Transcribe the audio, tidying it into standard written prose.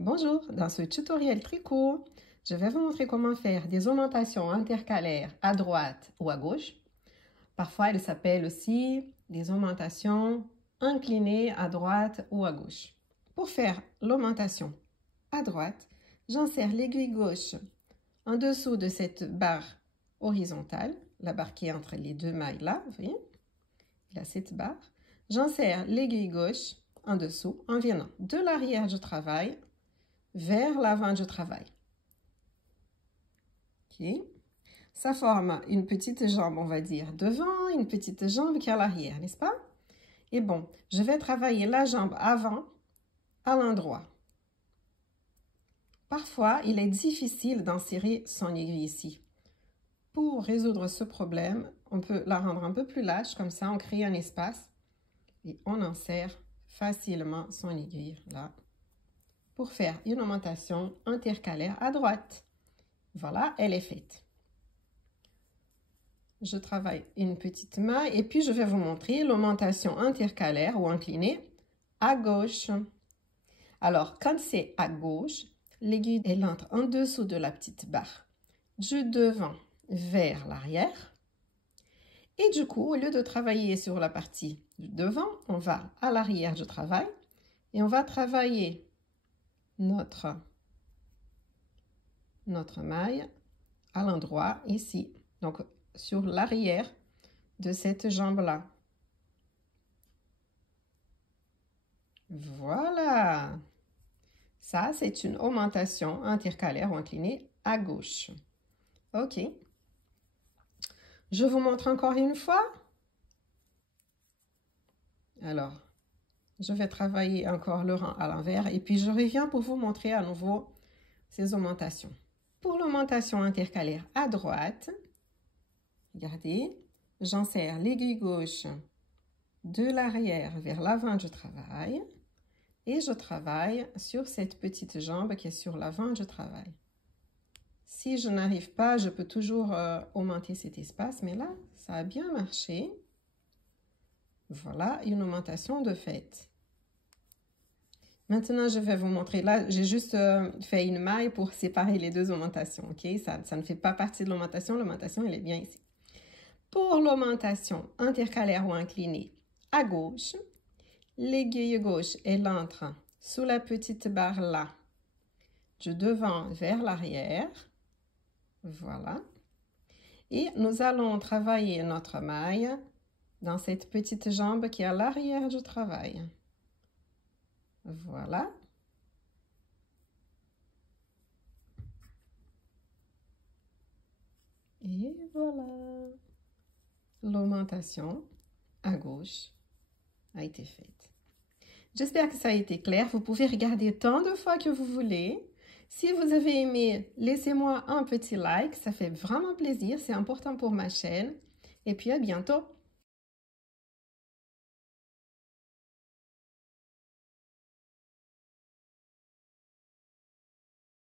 Bonjour, dans ce tutoriel tricot, je vais vous montrer comment faire des augmentations intercalaires à droite ou à gauche. Parfois, elles s'appellent aussi des augmentations inclinées à droite ou à gauche. Pour faire l'augmentation à droite, j'insère l'aiguille gauche en dessous de cette barre horizontale, la barre qui est entre les deux mailles là, vous voyez, il y a cette barre. J'insère l'aiguille gauche en dessous en venant de l'arrière du travail vers l'avant du travail. Okay. Ça forme une petite jambe, on va dire, devant, une petite jambe qui est à l'arrière, n'est-ce pas? Et bon, je vais travailler la jambe avant à l'endroit. Parfois, il est difficile d'insérer son aiguille ici. Pour résoudre ce problème, on peut la rendre un peu plus lâche, comme ça on crée un espace et on insère facilement son aiguille là pour faire une augmentation intercalaire à droite. Voilà, elle est faite. Je travaille une petite main et puis je vais vous montrer l'augmentation intercalaire ou inclinée à gauche. Alors, quand c'est à gauche, l'aiguille elle entre en dessous de la petite barre du devant vers l'arrière. Et du coup, au lieu de travailler sur la partie du devant, on va à l'arrière du travail et on va travailler notre maille à l'endroit ici, donc sur l'arrière de cette jambe-là. Voilà. Ça, c'est une augmentation intercalaire ou inclinée à gauche. OK. Je vous montre encore une fois. Alors, je vais travailler encore le rang à l'envers et puis je reviens pour vous montrer à nouveau ces augmentations. Pour l'augmentation intercalaire à droite, regardez, j'insère l'aiguille gauche de l'arrière vers l'avant du travail et je travaille sur cette petite jambe qui est sur l'avant du travail. Si je n'arrive pas, je peux toujours augmenter cet espace, mais là, ça a bien marché. Voilà, une augmentation de fait. Maintenant, je vais vous montrer. Là, j'ai juste fait une maille pour séparer les deux augmentations, ok? Ça ne fait pas partie de l'augmentation. L'augmentation, elle est bien ici. Pour l'augmentation intercalaire ou inclinée à gauche, l'aiguille gauche, elle entre sous la petite barre là, du devant vers l'arrière. Voilà. Et nous allons travailler notre maille dans cette petite jambe qui est à l'arrière du travail. Voilà. Et voilà. L'augmentation à gauche a été faite. J'espère que ça a été clair. Vous pouvez regarder tant de fois que vous voulez. Si vous avez aimé, laissez-moi un petit like. Ça fait vraiment plaisir. C'est important pour ma chaîne. Et puis à bientôt.